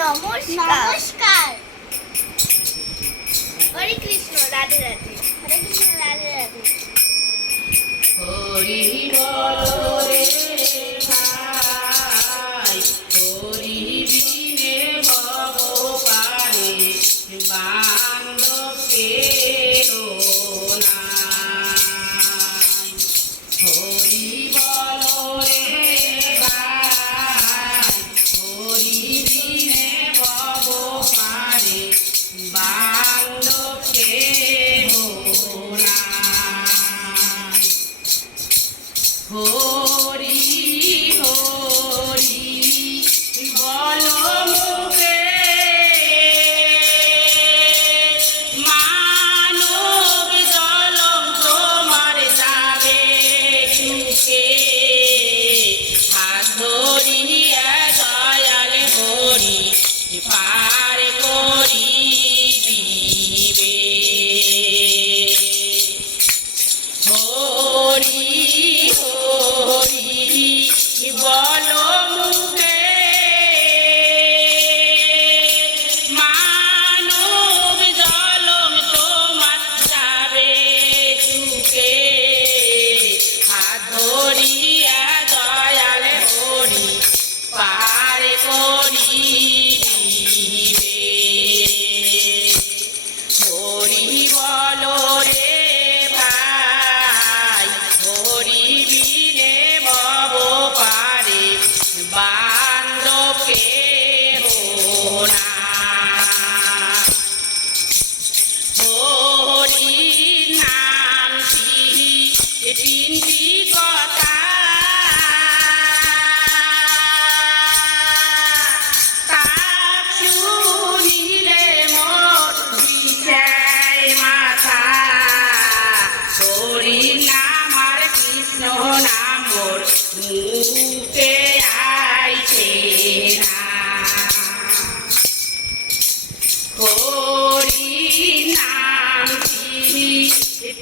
নমস্কার। নমস্কার। হরে কৃষ্ণ রাধে রাধে। হরে কৃষ্ণ রাধে রাধে। হরি বল Holy হরি দয়াল হরি পা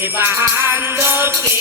Se the que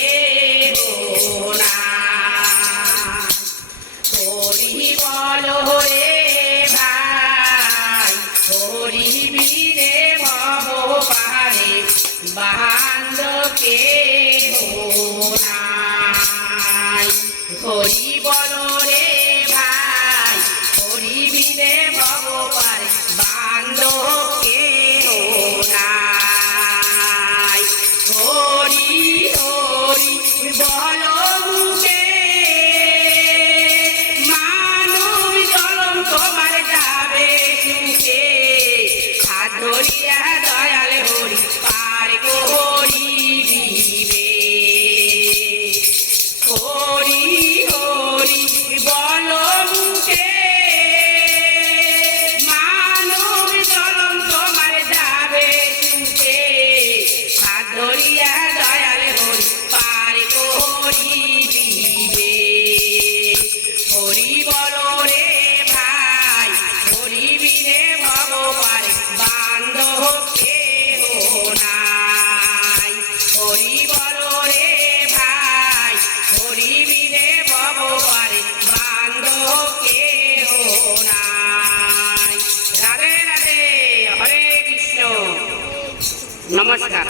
नमस्कार